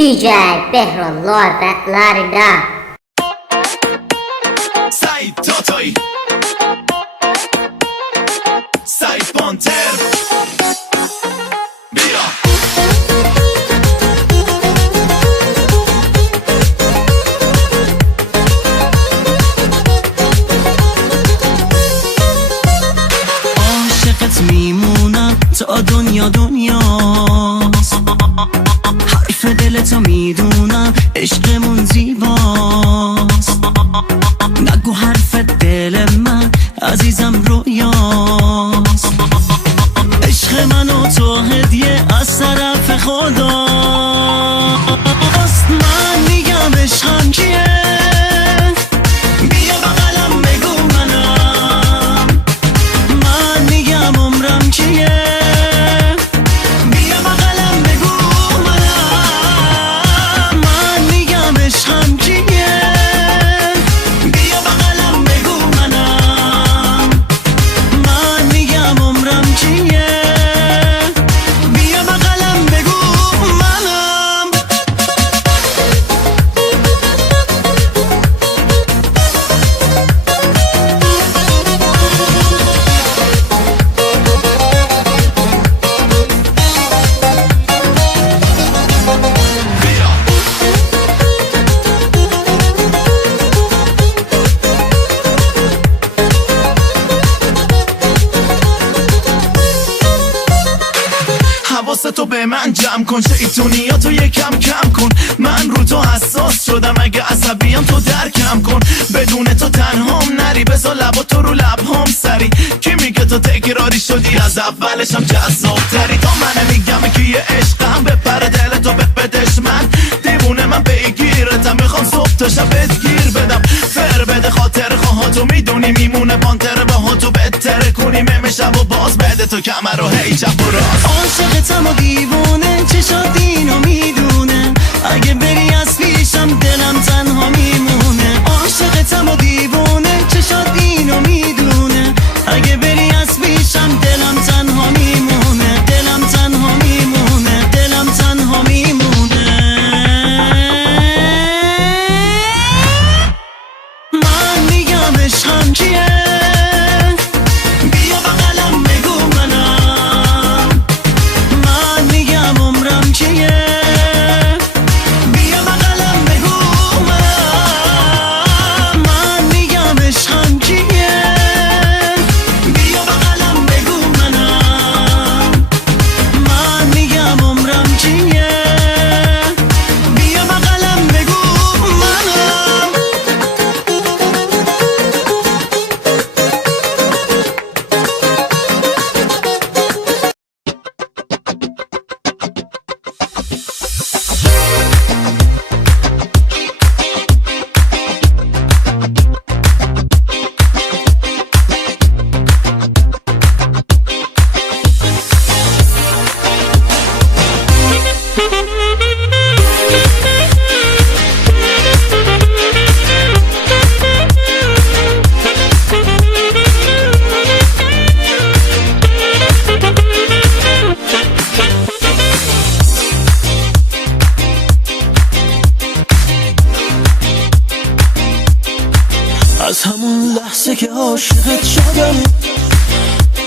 DJ Behram Larida. Sai Totoi, Sai Ponter, bira. عاشقت میمونم تا دنیاست، حرف دلتو میدونم عشقمون زیباست. نگو حرف دل من عزیزم رویاست، عشق من و تو هدیه از طرف خداست. من میگم عشقم کیه، بیا بغلم بگو منم. من میگم عمرم کیه، بیا بغلم بگو منم. من میگم عشقم کیه، بیا بغلم بگو منم. من میگم عمرم کیه، بیا بغلم بگو منم. حواستو به من جمع کن، شیطونیاتو یکم کم کن. من رو تو حساس شدم، اگه عصبیم تو درکم کن. بدون تو تنهام نری، بذار لبا تو رو لبهام سری. کی میگه تو تکراری شدی، از اولشم جذاب تری. تا من میگم که یه عشقم بپره دلتو بپدش. من دیوونه من بگیرتم، میخوام صبح تا شبت گیر بدم. فر بده خاطر خواهاتو میدونی میمونه پانتر باهاتو بهتره کنی. مم شب و باز بده تو کمر رو هی چپ و راست. عاشقتم و دیوونه چشات اینو میدونه، اگه بری از پیشم دلم تنها میمونه. عاشقتم و دیوونه چشات اینو میدونه، اگه بری از پیشم دلم تنها میمونه. دلم تنها میمونه، دلم تنها میمونه. من میگم عشقم کیه، بیا بغلم بگو منم. من میگم عمرم کیه، بیا بغلم بگو منم. من میگم عشقم کیه، بیا بغلم بگو منم. من میگم عمرم کیه، بیا بغلم بگو منم. از همون لحظه که عاشقت شدم،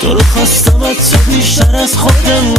تو رو خواستم از تو بیشتر از خودم.